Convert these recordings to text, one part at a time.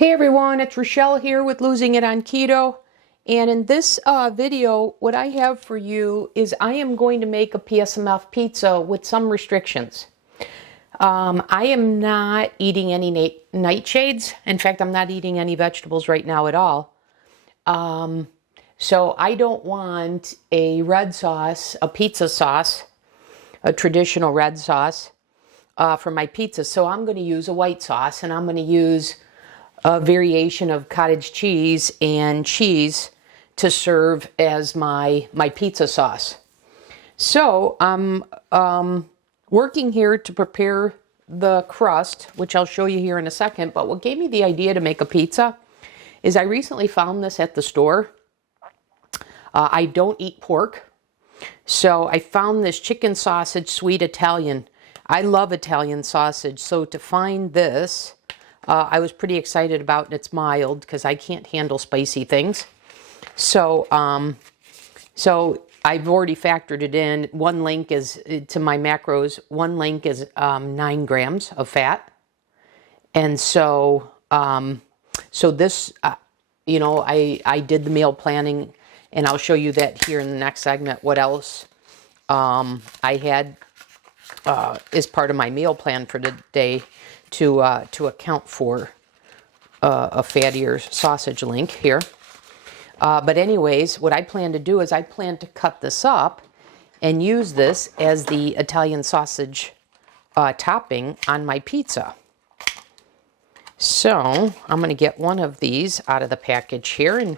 Hey everyone, it's Rochelle here with Losing It on Keto. And in this video, what I have for you is I am going to make a PSMF pizza with some restrictions. I am not eating any nightshades. In fact, I'm not eating any vegetables right now at all. So I don't want a red sauce, a pizza sauce, a traditional red sauce for my pizza. So I'm going to use a white sauce, and I'm going to use a variation of cottage cheese and cheese to serve as my pizza sauce. So I'm working here to prepare the crust, which I'll show you here in a second. But what gave me the idea to make a pizza is I recently found this at the store. I don't eat pork, so I found this chicken sausage sweet Italian. I love Italian sausage, so to find this, I was pretty excited about it. It's mild because I can't handle spicy things. So, so I've already factored it in. One link is to my macros. One link is 9 grams of fat, and so so this, you know, I did the meal planning, and I'll show you that here in the next segment. What else I had is part of my meal plan for the day to account for a fattier sausage link here. But anyways, what I plan to do is I plan to cut this up and use this as the Italian sausage topping on my pizza. So I'm going to get one of these out of the package here, and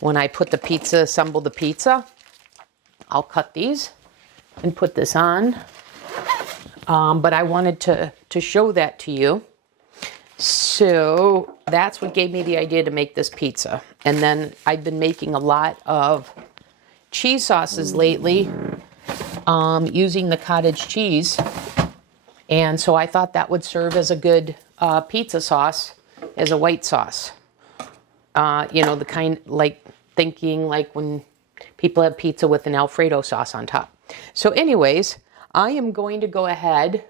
when I put the pizza, assemble the pizza, I'll cut these and put this on. But I wanted to show that to you. So that's what gave me the idea to make this pizza. And then I've been making a lot of cheese sauces lately using the cottage cheese. And so I thought that would serve as a good pizza sauce, as a white sauce. You know, the kind, like thinking like when people have pizza with an Alfredo sauce on top. So anyways, I am going to go ahead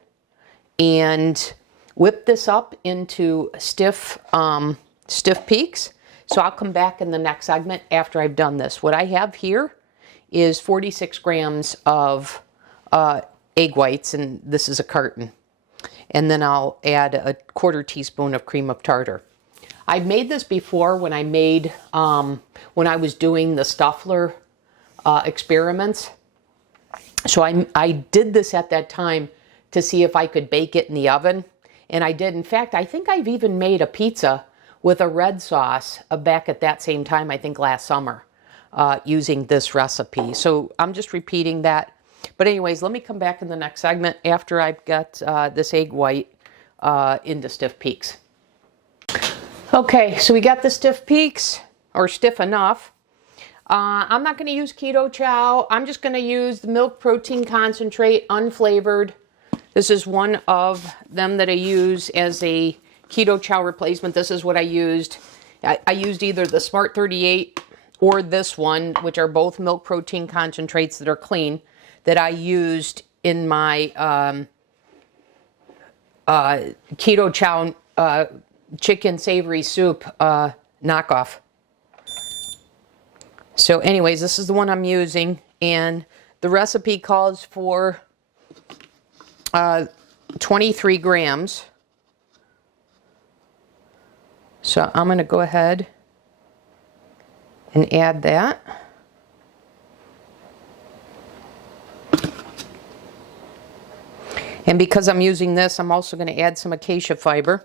and whip this up into stiff peaks. So I'll come back in the next segment after I've done this. What I have here is 46 grams of egg whites, and this is a carton. And then I'll add a 1/4 teaspoon of cream of tartar. I've made this before when I made, when I was doing the Stouffer experiments. So I did this at that time to see if I could bake it in the oven, and I did. In fact, I think I've even made a pizza with a red sauce back at that same time, I think last summer, using this recipe. So I'm just repeating that. But anyways, let me come back in the next segment after I've got this egg white into stiff peaks. Okay, so we got the stiff peaks, or stiff enough. I'm not going to use keto chow. I'm just going to use the milk protein concentrate, unflavored. This is one of them that I use as a keto chow replacement. This is what I used. I used either the Smart 38 or this one, which are both milk protein concentrates that are clean, that I used in my keto chow chicken savory soup knockoff. So anyways, this is the one I'm using, and the recipe calls for 23 grams. So I'm going to go ahead and add that. And because I'm using this, I'm also going to add some acacia fiber.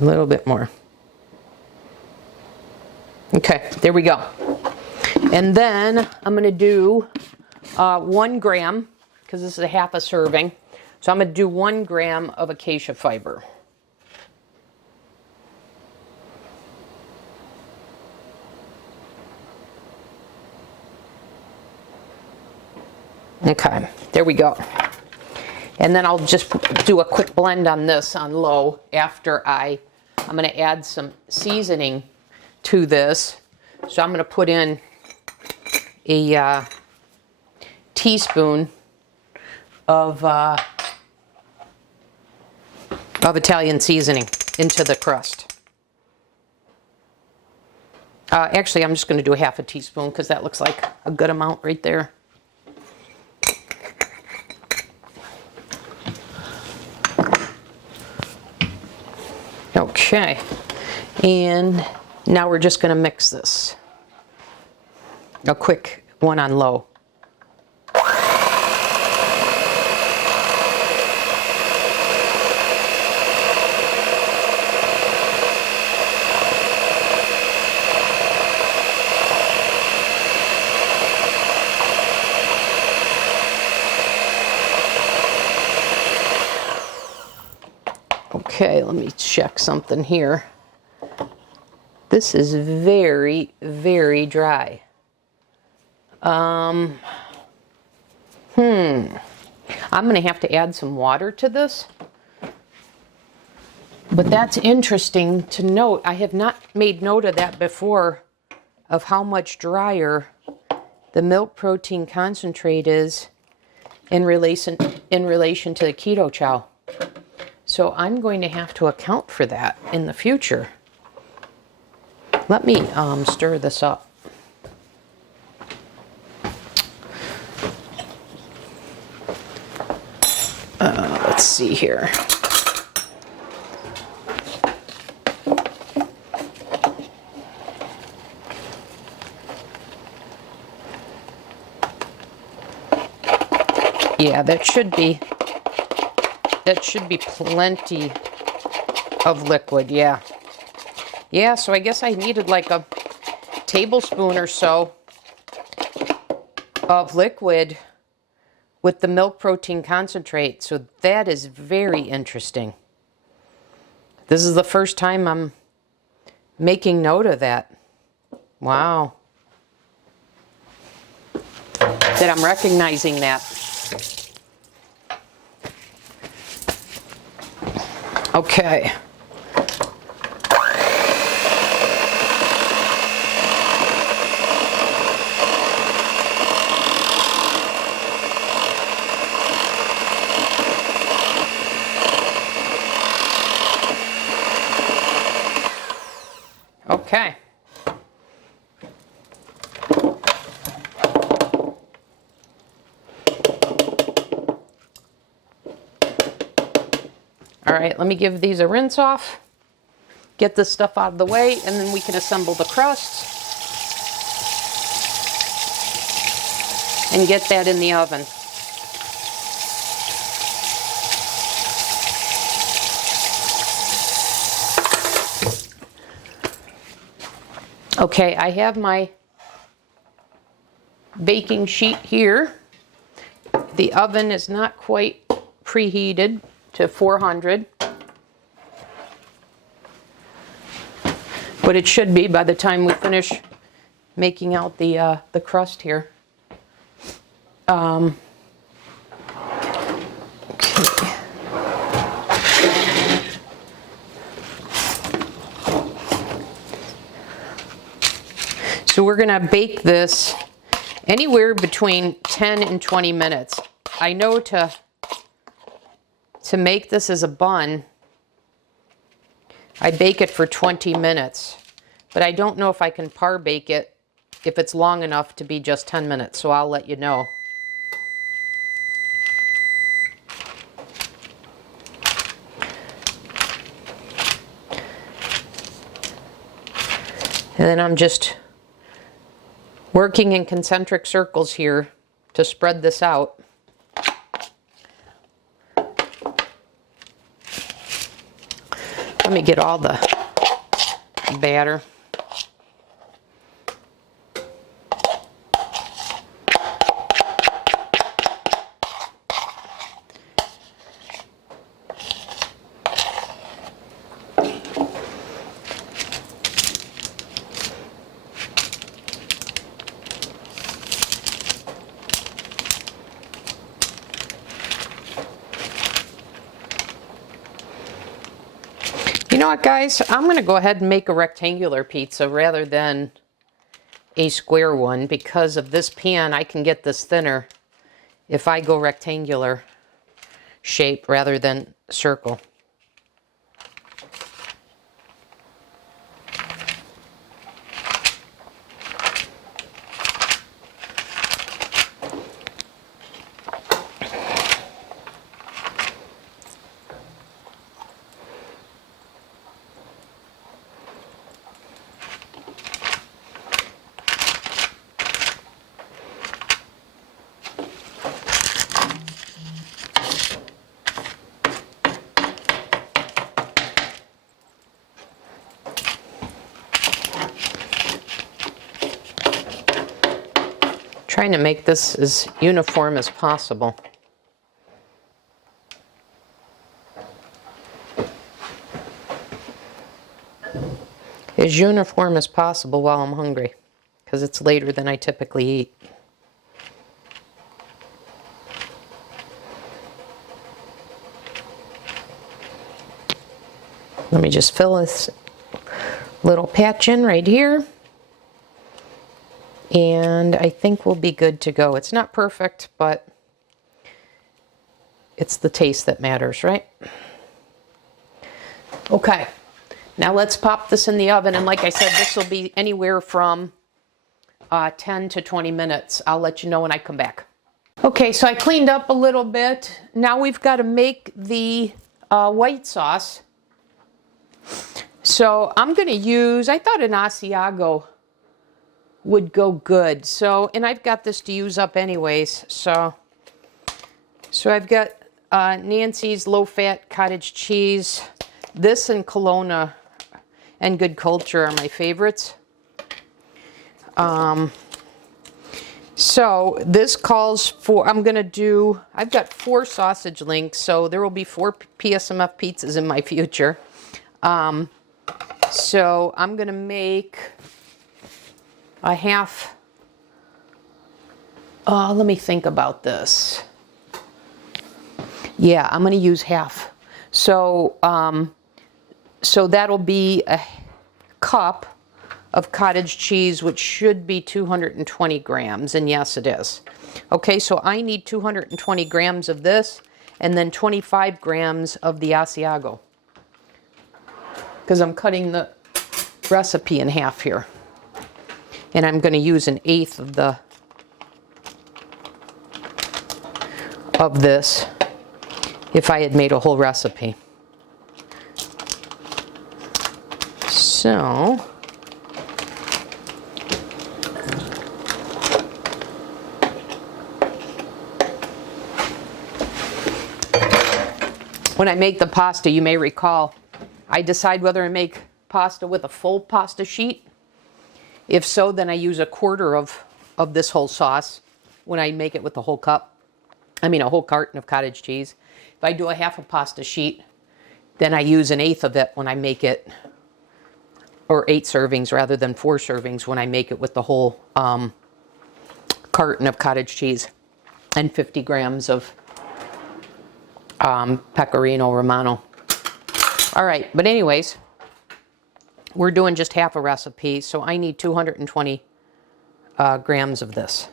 A little bit more. Okay, there we go. And then I'm going to do 1 gram, because this is a half a serving. So I'm going to do 1 gram of acacia fiber. Okay, there we go. And then I'll just do a quick blend on this on low after I'm going to add some seasoning to this. So I'm going to put in a teaspoon of Italian seasoning into the crust. Actually, I'm just going to do a half a teaspoon because that looks like a good amount right there. Okay, and now we're just going to mix this. A quick one on low. Okay, let me check something here. This is very, very dry. I'm going to have to add some water to this. But that's interesting to note. I have not made note of that before, of how much drier the milk protein concentrate is in relation to the keto chow. So I'm going to have to account for that in the future. Let me stir this up. Let's see here. Yeah, that should be plenty of liquid, yeah. Yeah, so I guess I needed like a tablespoon or so of liquid with the milk protein concentrate. So that is very interesting. This is the first time I'm making note of that. Wow. That I'm recognizing that. Okay. Okay. All right, let me give these a rinse off, get this stuff out of the way, and then we can assemble the crust and get that in the oven. Okay, I have my baking sheet here. The oven is not quite preheated to 400, but it should be by the time we finish making out the crust here. Okay. So we're gonna bake this anywhere between 10 and 20 minutes. I know to make this as a bun, I bake it for 20 minutes, but I don't know if I can par bake it if it's long enough to be just 10 minutes, so I'll let you know. And then I'm just working in concentric circles here to spread this out. Let me get all the batter. You know what, guys? I'm going to go ahead and make a rectangular pizza rather than a square one. Because of this pan, I can get this thinner if I go rectangular shape rather than circle. Trying to make this as uniform as possible. As uniform as possible while I'm hungry, because it's later than I typically eat. Let me just fill this little patch in right here. And I think we'll be good to go. It's not perfect, but it's the taste that matters, right? Okay, now let's pop this in the oven. And like I said, this will be anywhere from 10 to 20 minutes. I'll let you know when I come back. Okay, so I cleaned up a little bit. Now we've got to make the white sauce. So I'm going to use, I thought an Asiago would go good. So, and I've got this to use up anyways. So I've got Nancy's low-fat cottage cheese. This and Kelowna and Good Culture are my favorites. So this calls for, I've got 4 sausage links, so there will be 4 PSMF pizzas in my future. So I'm going to make a half, let me think about this. Yeah, I'm going to use half. So, so that'll be a cup of cottage cheese, which should be 220 grams, and yes, it is. Okay, so I need 220 grams of this, and then 25 grams of the Asiago, because I'm cutting the recipe in half here. And I'm going to use 1/8 of this if I had made a whole recipe. So when I make the pasta, you may recall, I decide whether I make pasta with a full pasta sheet. If so, then I use 1/4 of this whole sauce when I make it with the whole cup. I mean, a whole carton of cottage cheese. If I do a half a pasta sheet, then I use 1/8 of it when I make it, or 8 servings rather than 4 servings when I make it with the whole carton of cottage cheese and 50 grams of pecorino romano. All right, but anyways, we're doing just half a recipe, so I need 220 grams of this.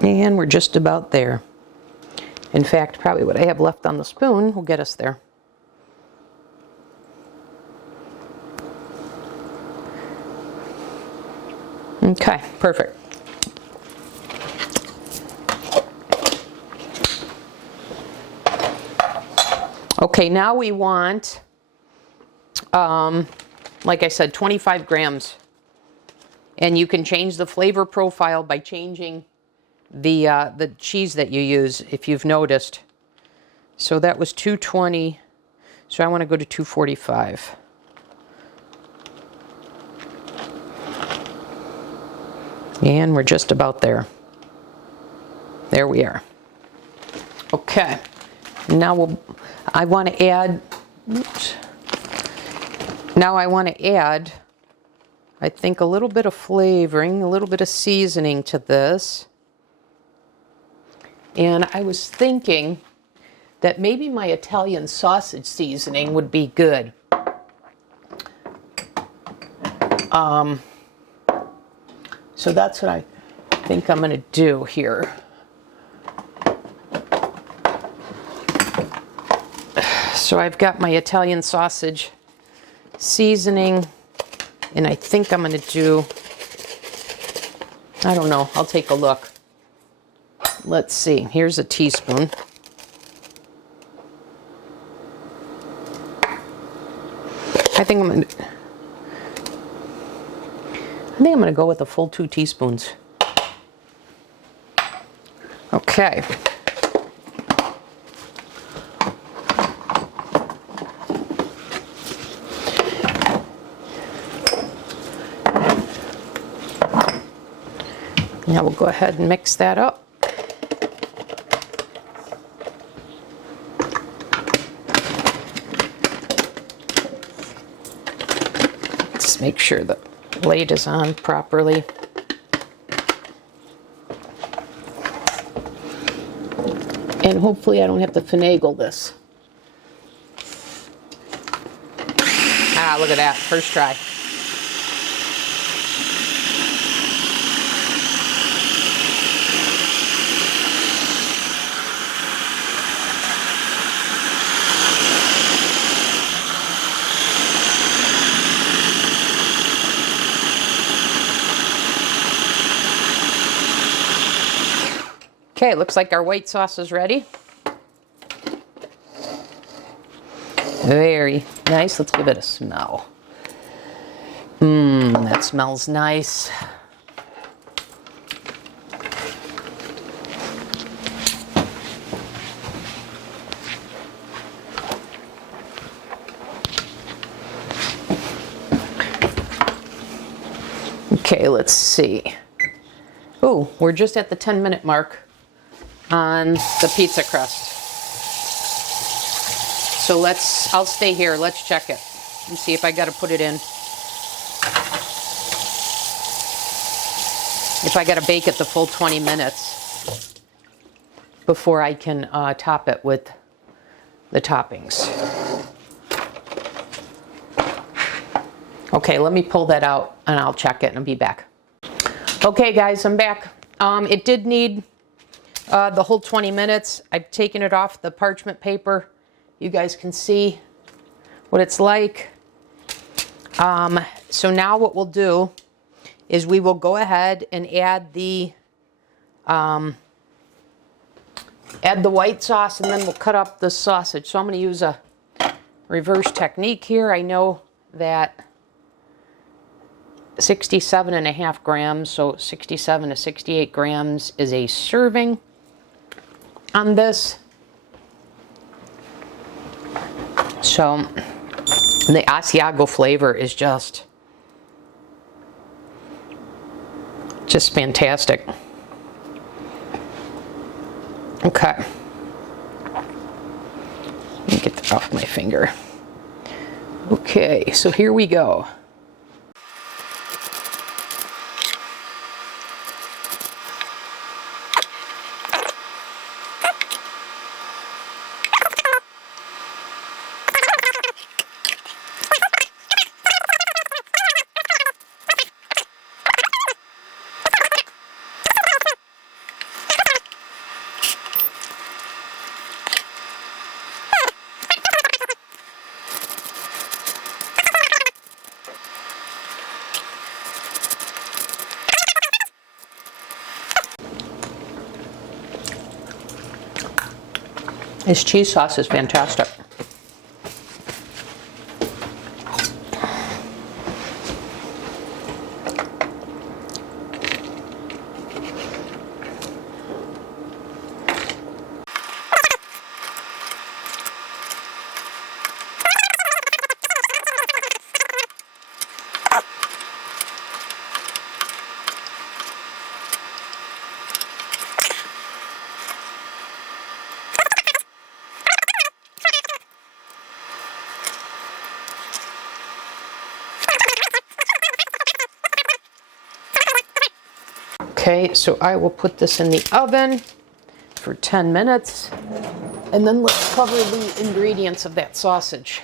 And we're just about there. In fact, probably what I have left on the spoon will get us there. Okay, perfect. Okay, now we want, like I said, 25 grams. And you can change the flavor profile by changing the cheese that you use, if you've noticed. So that was 220. So I want to go to 245. And we're just about there. There we are. Okay. Now I want to add, I think, a little bit of flavoring, a little bit of seasoning to this. And I was thinking that maybe my Italian sausage seasoning would be good. So that's what I think I'm going to do here. So I've got my Italian sausage seasoning, and I think I'm going to do, I don't know, I'll take a look. Let's see, here's a teaspoon. I think I'm going to go with a full 2 teaspoons. Okay. Now we'll go ahead and mix that up. Let's make sure the blade is on properly. And hopefully I don't have to finagle this. Ah, look at that, first try. Okay, looks like our white sauce is ready. Very nice. Let's give it a smell. That smells nice. Okay, let's see. Oh, we're just at the 10-minute mark on the pizza crust. So I'll stay here, let's check it and see if I gotta put it in. If I gotta bake it the full 20 minutes before I can top it with the toppings. Okay, let me pull that out and I'll check it and I'll be back. Okay guys, I'm back. It did need the whole 20 minutes. I've taken it off the parchment paper. You guys can see what it's like. So now what we'll do is we will go ahead and add the white sauce, and then we'll cut up the sausage. So I'm going to use a reverse technique here. I know that 67.5 grams, so 67 to 68 grams is a serving on this. So the Asiago flavor is just fantastic. Okay. Let me get that off my finger. Okay, so here we go. This cheese sauce is fantastic. Okay, so I will put this in the oven for 10 minutes. And then let's cover the ingredients of that sausage.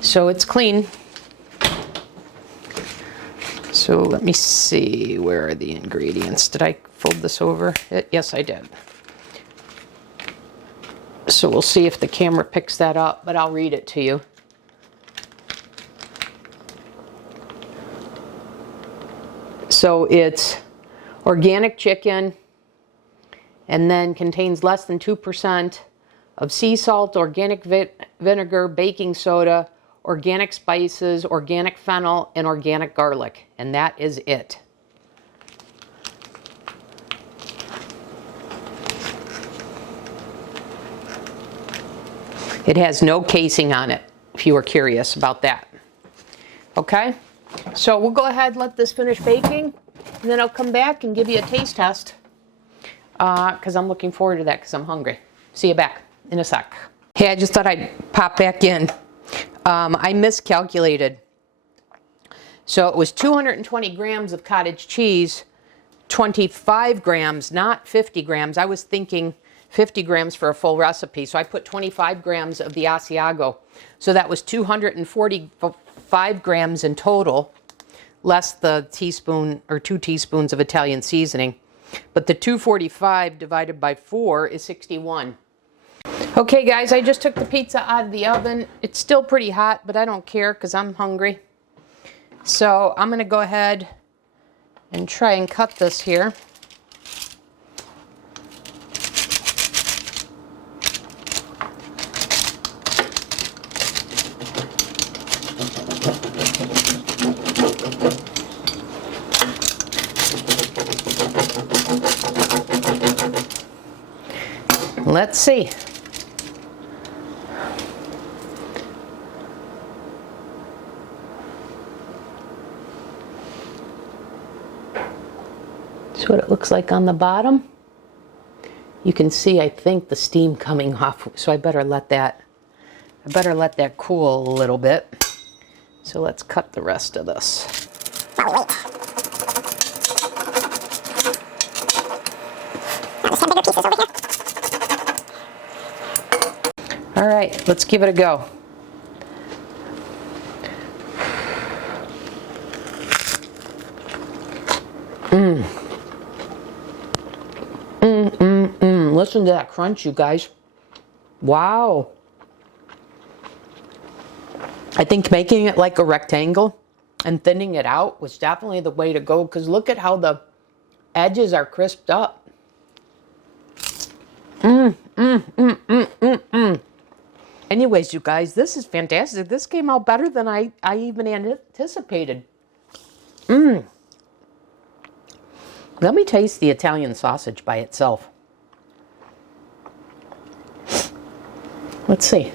So it's clean. So let me see, where are the ingredients? Did I fold this over? Yes, I did. So we'll see if the camera picks that up, but I'll read it to you. So it's organic chicken, and then contains less than 2% of sea salt, organic vinegar, baking soda, organic spices, organic fennel, and organic garlic. And that is it. It has no casing on it, if you were curious about that. Okay, so we'll go ahead and let this finish baking, and then I'll come back and give you a taste test, because I'm looking forward to that because I'm hungry. See you back in a sec. Hey, I just thought I'd pop back in. I miscalculated. So it was 220 grams of cottage cheese, 25 grams, not 50 grams. I was thinking 50 grams for a full recipe. So I put 25 grams of the Asiago. So that was 245 grams in total, less the teaspoon or 2 teaspoons of Italian seasoning. But the 245 divided by 4 is 61. Okay guys, I just took the pizza out of the oven. It's still pretty hot, but I don't care because I'm hungry. So I'm going to go ahead and try and cut this here. Let's see. That's what it looks like on the bottom. You can see, I think, the steam coming off, so I better let that cool a little bit. So let's cut the rest of this. All right, let's give it a go. Listen to that crunch, you guys. Wow. I think making it like a rectangle and thinning it out was definitely the way to go, because look at how the edges are crisped up. Anyways, you guys, this is fantastic. This came out better than I even anticipated. Let me taste the Italian sausage by itself. Let's see.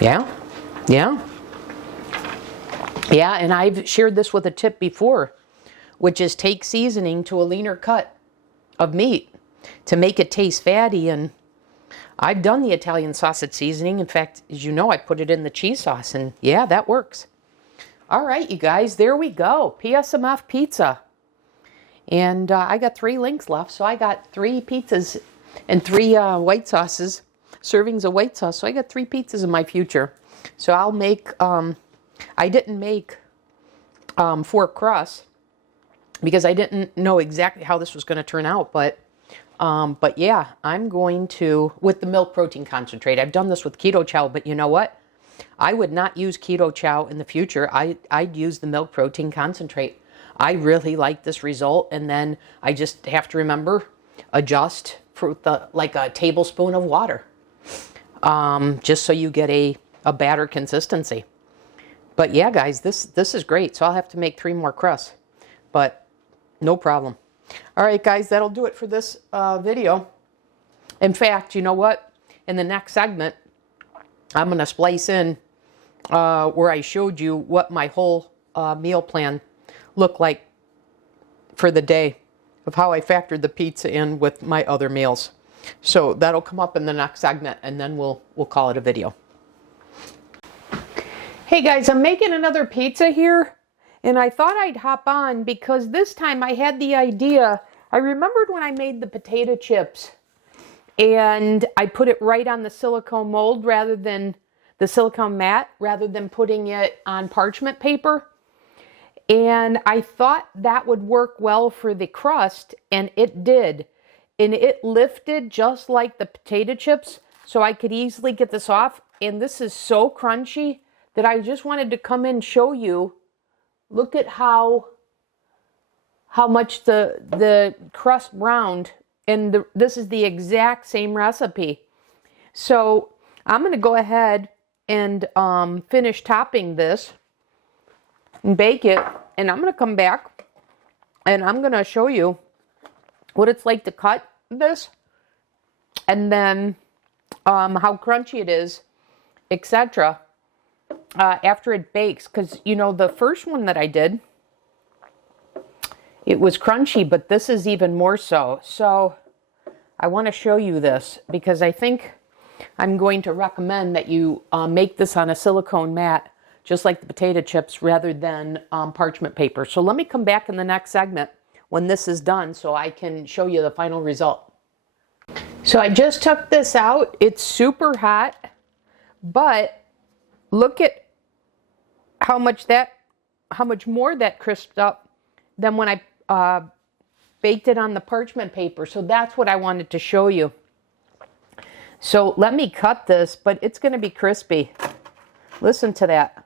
Yeah, and I've shared this with a tip before, which is take seasoning to a leaner cut of meat to make it taste fatty. And I've done the Italian sausage seasoning. In fact, as you know, I put it in the cheese sauce, and yeah, that works. All right, you guys, there we go. PSMF Pizza. And I got 3 links left, so I got 3 pizzas and 3 white sauces, servings of white sauce. So I got 3 pizzas in my future. So I'll make, I didn't make 4 crusts because I didn't know exactly how this was going to turn out. But yeah, I'm going to, with the milk protein concentrate. I've done this with keto chow, but you know what? I would not use keto chow in the future. I'd use the milk protein concentrate. I really like this result, and then I just have to remember, adjust for like a tablespoon of water, just so you get a batter consistency. But yeah, guys, this is great. So I'll have to make 3 more crusts, but no problem. All right, guys, that'll do it for this video. In fact, you know what? In the next segment, I'm going to splice in where I showed you what my whole meal plan looked like for the day, of how I factored the pizza in with my other meals. So that'll come up in the next segment, and then we'll call it a video. Hey guys, I'm making another pizza here, and I thought I'd hop on because this time I had the idea. I remembered when I made the potato chips and I put it right on the silicone mold rather than the silicone mat, rather than putting it on parchment paper. And I thought that would work well for the crust, and it did. And it lifted just like the potato chips, so I could easily get this off. And this is so crunchy that I just wanted to come in and show you. Look at how much the crust browned, and this is the exact same recipe. So I'm going to go ahead and finish topping this and bake it, and I'm going to come back and I'm going to show you what it's like to cut this, and then how crunchy it is, etc. After it bakes, because you know the first one that I did, it was crunchy, but this is even more so. So I want to show you this because I think I'm going to recommend that you make this on a silicone mat, just like the potato chips, rather than parchment paper. So let me come back in the next segment when this is done so I can show you the final result. So I just took this out. It's super hot, but look at how much more that crisped up than when I baked it on the parchment paper. So that's what I wanted to show you. So let me cut this, but it's going to be crispy. Listen to that.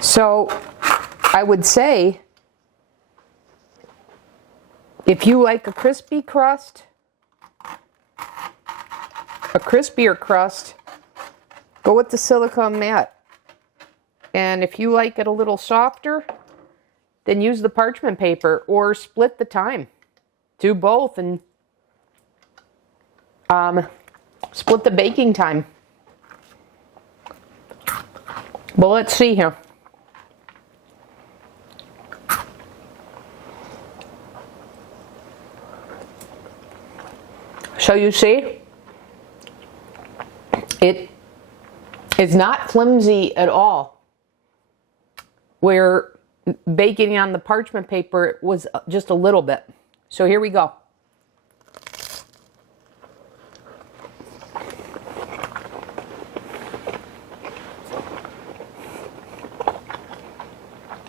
So I would say, if you like a crispy crust, a crispier crust, go with the silicone mat. And if you like it a little softer, then use the parchment paper, or split the time. Do both and split the baking time. Well, let's see here. So you see, it is not flimsy at all. Where baking on the parchment paper was just a little bit. So here we go.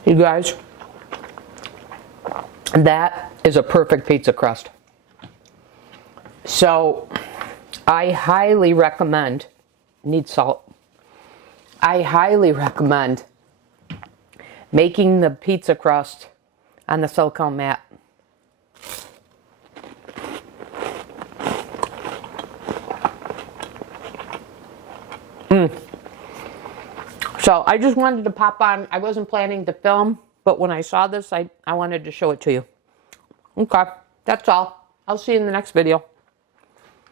You guys, that is a perfect pizza crust. So I highly recommend, need salt, I highly recommend making the pizza crust on the silicone mat. So I just wanted to pop on. I wasn't planning to film, but when I saw this, I wanted to show it to you. Okay, that's all. I'll see you in the next video.